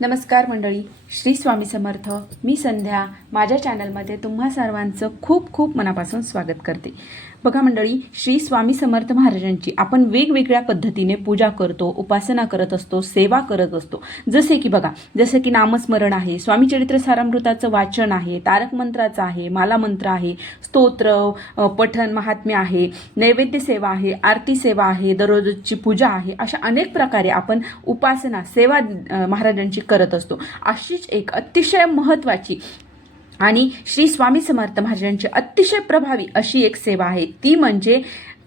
नमस्कार मंडळी, श्री स्वामी समर्थ. मी संध्या माझ्या चॅनलमध्ये तुम्हा सर्वांचं खूप खूप मनापासून स्वागत करते. बघा मंडळी, श्री स्वामी समर्थ महाराजांची आपण वेगवेगळ्या पद्धतीने पूजा करतो, उपासना करत असतो, सेवा करत असतो. जसे की नामस्मरण आहे, स्वामी चरित्र सारामृताचं वाचन आहे, तारक मंत्राचं आहे, माला मंत्र आहे, स्तोत्र पठण महात्म्य आहे, नैवेद्य सेवा आहे, आरती सेवा आहे, दररोजची पूजा आहे. अशा अनेक प्रकारे आपण उपासना सेवा महाराजांची करत असतो. अशीच एक अतिशय महत्त्वाची आणि श्री स्वामी समर्थ महाराजांची अतिशय प्रभावी अशी एक सेवा आहे, ती म्हणजे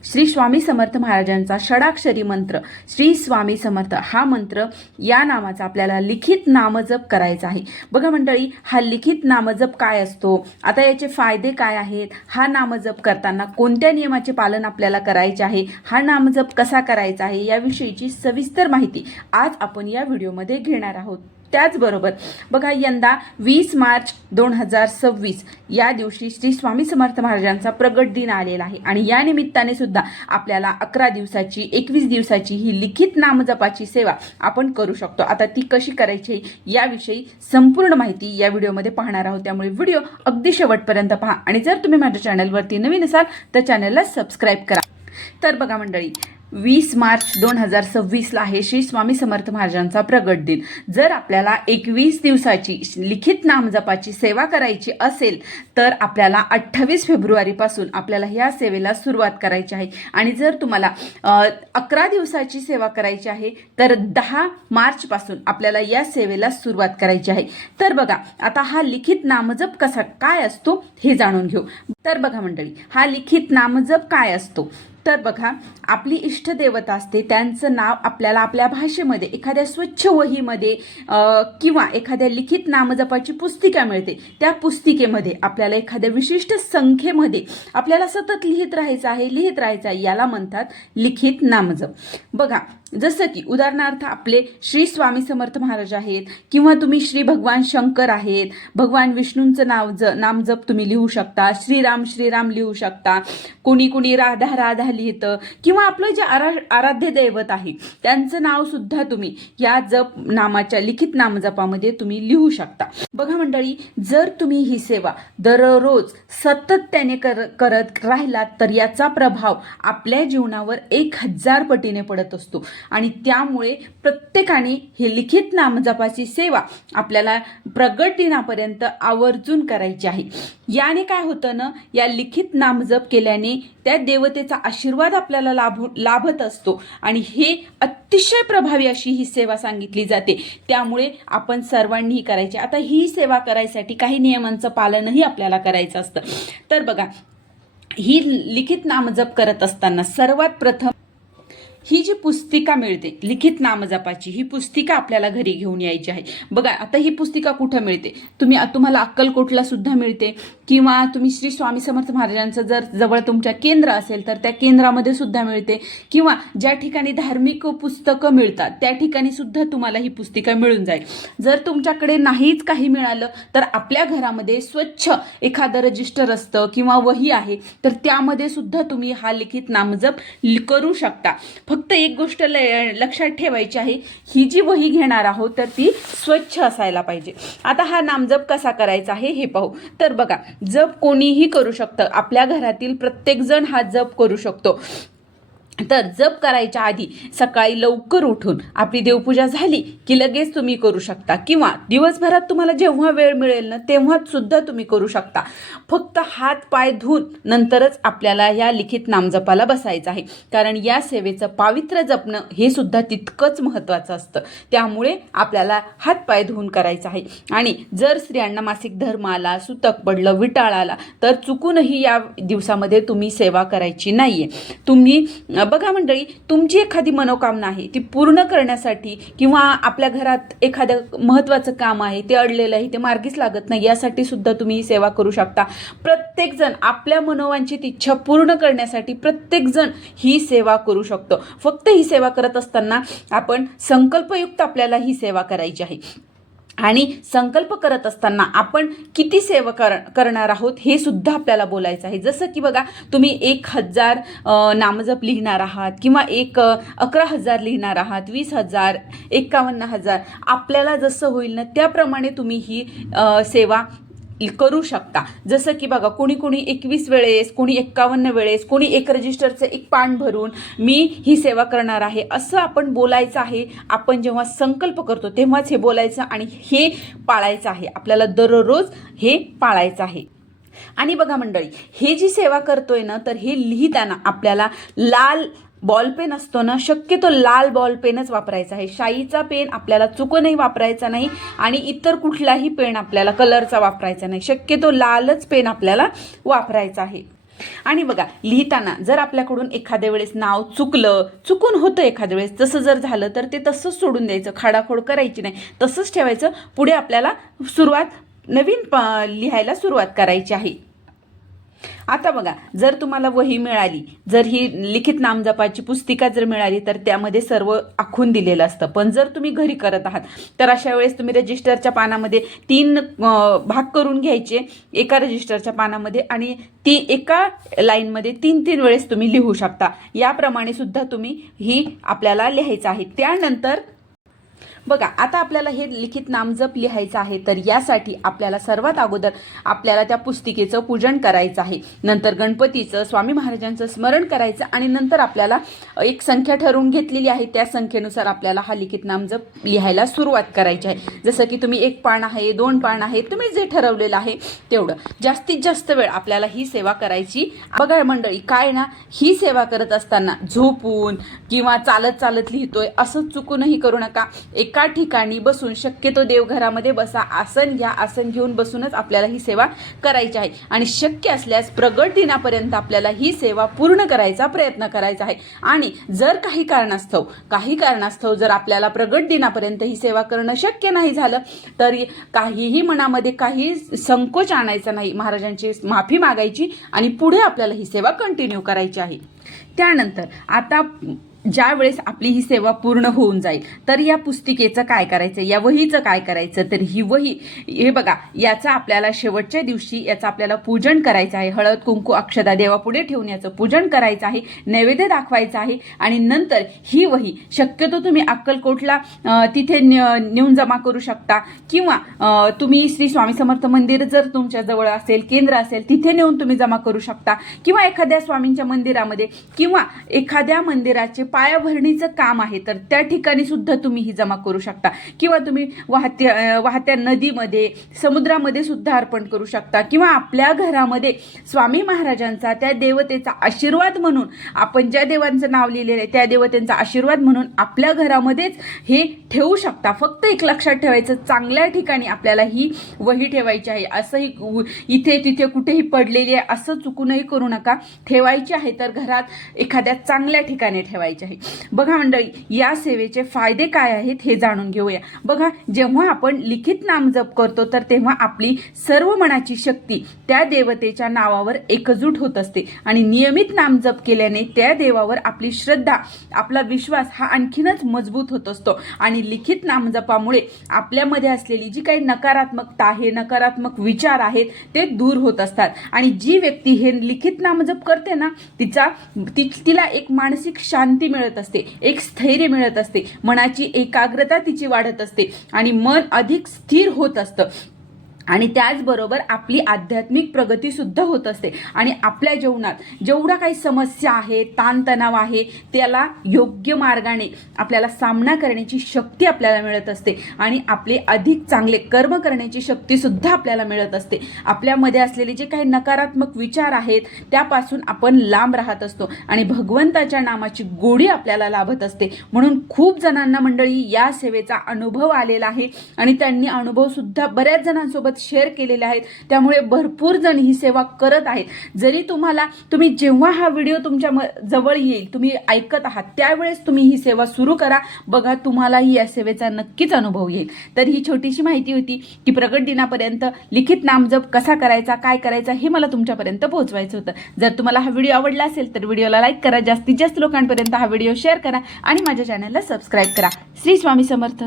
श्री स्वामी समर्थ महाराजांचा षडाक्षरी मंत्र. श्री स्वामी समर्थ हा मंत्र या नामाचा आपल्याला लिखित नामजप करायचा आहे. बघा मंडळी, हा लिखित नामजप काय असतो, आता याचे फायदे काय आहेत, हा नामजप करताना कोणत्या नियमाचे पालन आपल्याला करायचे आहे, हा नामजप कसा करायचा आहे, याविषयीची सविस्तर माहिती आज आपण या व्हिडिओमध्ये घेणार आहोत. त्याचबरोबर बघा, यंदा 20 मार्च 2026 या दिवशी श्री स्वामी समर्थ महाराजांचा प्रगट दिन आलेला आहे आणि या निमित्ताने सुद्धा आपल्याला 11 दिवसाची 21 दिवसाची ही लिखित नामजपाची सेवा आपण करू शकतो. आता ती कशी करायची याविषयी संपूर्ण माहिती या व्हिडिओमध्ये पाहणार आहोत, त्यामुळे व्हिडिओ अगदी शेवटपर्यंत पहा. आणि जर तुम्ही माझ्या चॅनलवरती नवीन असाल तर चॅनलला सबस्क्राईब करा. तर बघा मंडळी, 20 मार्च 2026ला आहे श्री स्वामी समर्थ महाराजांचा प्रगट दिन. जर आपल्याला 21 दिवसाची लिखित नामजपाची सेवा करायची असेल तर आपल्याला 28 फेब्रुवारीपासून आपल्याला ह्या सेवेला सुरुवात करायची आहे. आणि जर तुम्हाला 11 दिवसाची सेवा करायची आहे तर 10 मार्चपासून आपल्याला या सेवेला सुरुवात करायची आहे. तर बघा, आता हा लिखित नामजप कसा काय असतो हे जाणून घेऊ. तर बघा मंडळी, हा लिखित नामजप काय असतो, तर बघा, आपली इष्टदेवता असते, त्यांचं नाव आपल्याला आपल्या भाषेमध्ये एखाद्या स्वच्छ वहीमध्ये किंवा एखाद्या लिखित नामजपाची पुस्तिका मिळते. त्या पुस्तिकेमध्ये आपल्याला एखाद्या विशिष्ट संख्येमध्ये आपल्याला सतत लिहित राहायचं आहे, याला म्हणतात लिखित नामजप. बघा, जसं की उदाहरणार्थ आपले श्री स्वामी समर्थ महाराज आहेत, किंवा तुम्ही श्री भगवान शंकर आहेत, भगवान विष्णूंचं नामजप तुम्ही लिहू शकता, श्रीराम श्रीराम लिहू शकता, कोणी राधा राधा लिहितं, किंवा आपलं जे आराध्य दैवत आहे त्यांचं नाव सुद्धा तुम्ही या नामाच्या लिखित नामजपामध्ये तुम्ही लिहू शकता. बघा मंडळी, जर तुम्ही ही सेवा दररोज सातत्याने करत राहिलात तर याचा प्रभाव आपल्या जीवनावर 1000 पटीने पडत असतो. आणि त्यामुळे प्रत्येकाने ही लिखित नामजपाची सेवा आपल्याला प्रगट दिनापर्यंत आवर्जून करायची आहे. याने काय होतं ना, या लिखित नामजप केल्याने त्या देवतेचा आशीर्वाद आपल्याला लाभत असतो आणि हे अतिशय प्रभावी अशी ही सेवा सांगितली जाते. त्यामुळे आपण सर्वांनीही करायची. आता ही सेवा करायसाठी काही नियमांचं पालनही आपल्याला करायचं असतं. तर बघा, ही लिखित नामजप करत असताना सर्वात प्रथम ही जी पुस्तिका मिळते लिखित नामजपाची, ही पुस्तिका आपल्याला घरी घेऊन यायची आहे. बघा, आता ही पुस्तिका कुठं मिळते, तुम्हाला अक्कलकोटला सुद्धा मिळते, किंवा तुम्ही श्री स्वामी समर्थ महाराजांचं जर जवळ तुमच्या केंद्र असेल तर त्या केंद्रामध्ये सुद्धा मिळते, किंवा ज्या ठिकाणी धार्मिक पुस्तकं मिळतात त्या ठिकाणी सुद्धा तुम्हाला ही पुस्तिका मिळून जाईल. जर तुमच्याकडे नाहीच काही मिळालं तर आपल्या घरामध्ये स्वच्छ एखादं रजिस्टर असतं किंवा वही आहे, तर त्यामध्ये सुद्धा तुम्ही हा लिखित नामजप करू शकता. फक्त एक गोष्ट लक्षात ठेवायची आहे, ही जी वही घेणार आहोत तर ती स्वच्छ असायला पाहिजे. आता हा नामजप कसा करायचा आहे हे पाहू. तर बघा, जप कोणीही करू शकतं, आपल्या घरातील प्रत्येक जण हा जप करू शकतो. तर जप करायच्या आधी सकाळी लवकर उठून आपली देवपूजा झाली की लगेच तुम्ही करू शकता, किंवा दिवसभरात तुम्हाला जेव्हा वेळ मिळेल ना तेव्हा सुद्धा तुम्ही करू शकता. फक्त हात पाय धुवून नंतरच आपल्याला या लिखित नामजपाला बसायचं आहे, कारण या सेवेचं पावित्र्य जपणं हे सुद्धा तितकंच महत्त्वाचं असतं. त्यामुळे आपल्याला हात पाय धुवून करायचं आहे. आणि जर स्त्रियांना मासिक धर्म आला, सुतक पडलं, विटाळ आला तर चुकूनही या दिवसामध्ये तुम्ही सेवा करायची नाहीये. तुम्ही बघा मंडळी, तुमची एखादी मनोकामना आहे ती पूर्ण करण्यासाठी, किंवा आपल्या घरात एखादं महत्त्वाचं काम आहे ते अडलेलं आहे, ते मार्गीच लागत नाही, यासाठी सुद्धा तुम्ही ही सेवा करू शकता. प्रत्येकजण आपल्या मनोवांछित इच्छा पूर्ण करण्यासाठी प्रत्येकजण ही सेवा करू शकतो. फक्त ही सेवा करत असताना आपण संकल्पयुक्त आपल्याला ही सेवा करायची आहे. आणि संकल्प करत असताना आपण किती सेवा करणार आहोत हे सुद्धा आपल्याला बोलायचं आहे. जसं की बघा, तुम्ही 1000 नामजप लिहिणार आहात किंवा 11,000 लिहिणार आहात, 20,000, 51,000, आपल्याला जसं होईल ना त्याप्रमाणे तुम्ही ही सेवा करू शकता. जसं की बघा, कोणी 21 वेळेस, कोणी 51 वेळेस, कोणी एक रजिस्टरचं एक पान भरून मी ही सेवा करणार आहे असं आपण बोलायचं आहे. आपण जेव्हा संकल्प करतो तेव्हाच हे बोलायचं आणि हे पाळायचं आहे. आपल्याला दररोज हे पाळायचं आहे. आणि बघा मंडळी, हे जी सेवा करतोय ना, तर हे लिहिताना आपल्याला लाल बॉलपेन असतो ना, शक्यतो लाल बॉलपेनच वापरायचा आहे. शाईचा पेन आपल्याला चुकूनही वापरायचा नाही आणि इतर कुठलाही पेन आपल्याला कलरचा वापरायचा नाही. शक्यतो लालच पेन आपल्याला वापरायचा आहे. आणि बघा, लिहिताना जर आपल्याकडून एखाद्या वेळेस नाव चुकून होतं, एखाद्या वेळेस तसं जर झालं तर ते तसंच सोडून द्यायचं, खाडाखोड करायची नाही, तसंच ठेवायचं. पुढे आपल्याला नवीन लिहायला सुरुवात करायची आहे. आता बघा, जर तुम्हाला वही मिळाली, जर ही लिखित नामजपाची पुस्तिका जर मिळाली तर त्यामध्ये सर्व आखून दिलेलं असतं. पण जर तुम्ही घरी करत आहात तर अशा वेळेस तुम्ही रजिस्टरच्या पानामध्ये 3 भाग करून घ्यायचे एका रजिस्टरच्या पानामध्ये आणि ती एका लाईनमध्ये 3 वेळेस तुम्ही लिहू शकता. याप्रमाणे सुद्धा तुम्ही ही आपल्याला लिहायचं आहे. त्यानंतर बघा, आता आपल्याला हे लिखित नामजप लिहायचं आहे, तर यासाठी आपल्याला सर्वात अगोदर आपल्याला त्या पुस्तिकेचं पूजन करायचं आहे. नंतर गणपतीचं, स्वामी महाराजांचं स्मरण करायचं आणि नंतर आपल्याला एक संख्या ठरवून घेतलेली आहे. त्या संख्येनुसार आपल्याला हा लिखित नामजप लिहायला सुरुवात करायची आहे. जसं की तुम्ही 1 पान आहे, 2 पान आहे, तुम्ही जे ठरवलेलं आहे तेवढं. जास्तीत जास्त वेळ आपल्याला ही सेवा करायची. बघा मंडळी, काय ना, ही सेवा करत असताना झोपून किंवा चालत लिहितोय असं चुकूनही करू नका. एका ठिकाणी बसून, शक्यतो देवघरामध्ये बसा, आसन घ्या, आसन घेऊन बसूनच आपल्याला ही सेवा करायची आहे. आणि शक्य असल्यास प्रगट दिनापर्यंत आपल्याला ही सेवा पूर्ण करायचा प्रयत्न करायचा आहे. आणि जर काही कारणास्तव जर आपल्याला प्रगट दिनापर्यंत ही सेवा करणं शक्य नाही झालं तर काहीही मनामध्ये काही संकोच आणायचा नाही. महाराजांची माफी मागायची आणि पुढे आपल्याला ही सेवा कंटिन्यू करायची आहे. त्यानंतर आता ज्या वेळेस आपली ही सेवा पूर्ण होऊन जाईल तर या पुस्तिकेचं काय करायचं, या वहीचं काय करायचं, तर ही वही, हे बघा, याचं आपल्याला शेवटच्या दिवशी याचं आपल्याला पूजन करायचं आहे. हळद कुंकू अक्षदा देवापुढे ठेवून याचं पूजन करायचं आहे, नैवेद्य दाखवायचा आहे. आणि नंतर ही वही शक्यतो तुम्ही अक्कलकोटला तिथे नेऊन जमा करू शकता किंवा तुम्ही श्री स्वामी समर्थ मंदिर जर तुमच्या जवळ असेल, केंद्र असेल, तिथे नेऊन तुम्ही जमा करू शकता किंवा एखाद्या स्वामींच्या मंदिरामध्ये किंवा एखाद्या मंदिराचे पायाभरणीचं काम आहे तर त्या ठिकाणी सुद्धा तुम्ही ही जमा करू शकता किंवा तुम्ही वाहत्या नदीमध्ये, समुद्रामध्ये सुद्धा अर्पण करू शकता किंवा आपल्या घरामध्ये स्वामी महाराजांचा, त्या देवतेचा आशीर्वाद म्हणून, आपण ज्या देवांचं नाव लिहिलेलं आहे त्या देवतेचा आशीर्वाद म्हणून आपल्या घरामध्येच हे ठेवू शकता. फक्त एक लक्षात ठेवायचं, चांगल्या ठिकाणी आपल्याला ही वही ठेवायची आहे. असंही इथे तिथे कुठेही पडलेली आहे असं चुकूनही करू नका. ठेवायची आहे तर घरात एखाद्या चांगल्या ठिकाणी ठेवायची आहे. बघा मंडळी, या सेवेचे फायदे काय आहेत हे जाणून घेऊया. बघा, जेव्हा आपण लिखित नामजप करतो तर तेव्हा आपली सर्व मनाची शक्ती त्या देवतेच्या नावावर एकजूट होत असते आणि नियमित नामजप केल्याने त्या देवावर आपली श्रद्धा, आपला विश्वास हा आणखीनच मजबूत होत असतो. आणि लिखित नामजपामुळे आपल्यामध्ये असलेली जी काही नकारात्मकता आहे, नकारात्मक विचार आहेत ते दूर होत असतात. आणि जी व्यक्ती हे लिखित नामजप करते ना, तिला एक मानसिक शांती मिळत असते, एक स्थैर्य मिळत असते, मनाची एकाग्रता तिची वाढत असते आणि मन अधिक स्थिर होत असतं. आणि त्याचबरोबर आपली आध्यात्मिक प्रगती सुद्धा होत असते आणि आपल्या जीवनात जेवढा काही समस्या आहे, ताणतणाव आहे, त्याला योग्य मार्गाने आपल्याला सामना करण्याची शक्ती आपल्याला मिळत असते आणि आपले अधिक चांगले कर्म करण्याची शक्ती सुद्धा आपल्याला मिळत असते. आपल्यामध्ये असलेले जे काही नकारात्मक विचार आहेत त्यापासून आपण लांब राहत असतो आणि भगवंताच्या नामाची गोडी आपल्याला लाभत असते. म्हणून खूप जणांना मंडळी या सेवेचा अनुभव आलेला आहे आणि त्यांनी अनुभव सुद्धा बऱ्याच जणांसोबत शेअर केलेले आहेत. त्यामुळे भरपूर जण ही सेवा करत आहेत. जरी तुम्ही जेव्हा हा व्हिडिओ तुमच्या जवळ येईल, तुम्ही ऐकत आहात त्यावेळेस तुम्ही ही सेवा सुरू करा. बघा, तुम्हालाही या सेवेचा नक्कीच अनुभव येईल. तर ही छोटीशी माहिती होती की प्रगट दिनापर्यंत लिखित नामजप कसा करायचा, काय करायचा हे मला तुमच्यापर्यंत पोहोचवायचं होतं. जर तुम्हाला हा व्हिडिओ आवडला असेल तर व्हिडिओला लाईक करा, जास्तीत जास्त लोकांपर्यंत हा व्हिडिओ शेअर करा आणि माझ्या चॅनलला सबस्क्राईब करा. श्री स्वामी समर्थ.